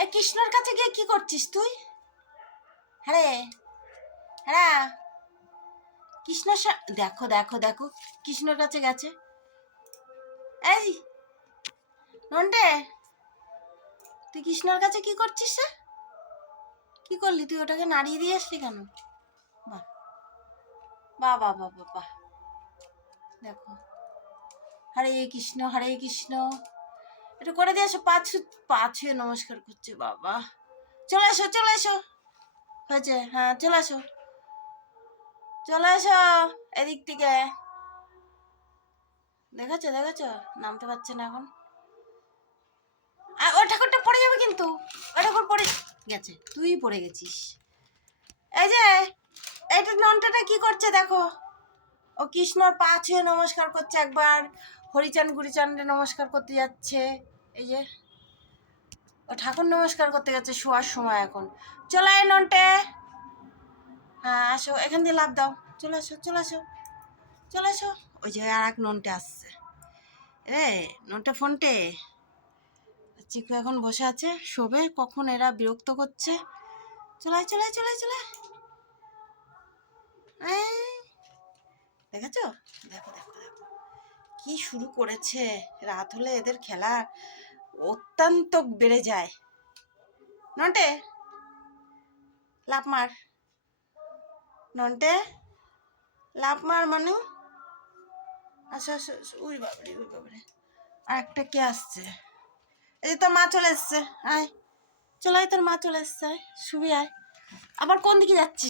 এই কৃষ্ণর কাছে গিয়ে কি করছিস তুই? হ্যাঁ হ্যাঁ, কৃষ্ণ দেখো দেখো দেখো, কৃষ্ণর কাছে গেছে। এই নন্টে, তুই কৃষ্ণর কাছে কি করছিস রে? কি করলি তুই? ওটাকে নাড়িয়ে দিয়ে আসলি কেন? বাহ বাহ বাহ বাহ বাহ বাহ, দেখো, হরে কৃষ্ণ হরে কৃষ্ণ, একটু করে দিয়ে আসো। পা ছুঁয়ে নমস্কার করছে বাবা। চলে এসো চলে এসো, হয়েছে, হ্যাঁ চলে এসো চলে এসো এদিক থেকে। দেখেছো দেখেছো, নামতে পারছে না এখন। ওই ঠাকুরটা পড়ে যাবে কিন্তু, ওই ঠাকুর পড়ে গেছে, তুই পড়ে গেছিস। এই যে এইটা ননটাটা কি করছে দেখো, ও কৃষ্ণর পা ছুঁয়ে নমস্কার করছে একবার, হরিচান গুরিচান্ডে নমস্কার করতে যাচ্ছে। এই যে ও ঠাকুর নমস্কার করতে গেছে শোয়ার সময় এখন। চলে আয় নন্টে, হ্যাঁ আসো, এখান দিয়ে লাভ দাও, চলে আসো চলে আসো চলে আসো। ওই যে আর এক নন্টে আসছে রে, নন্টে ফোনটে। চিকু এখন বসে আছে শোবে, কখন এরা বিরক্ত করছে। চলাই চলাই চলাই চলে, দেখেছো, দেখো দেখো দেখো কি শুরু করেছে। রাত হলে এদের খেলা অত্যন্ত বেড়ে যায়। নন্টে লাফ মার, নন্টে লাফ মার মানু। আচ্ছা আচ্ছা, উই বাবরে উই বাবরে, আর একটা কে আসছে? এই তোর মা চলে এসছে, আয় চলে আয়, তোর মা চলে এসছে, আয় শুবি আয়। আবার কোন দিকে যাচ্ছিস?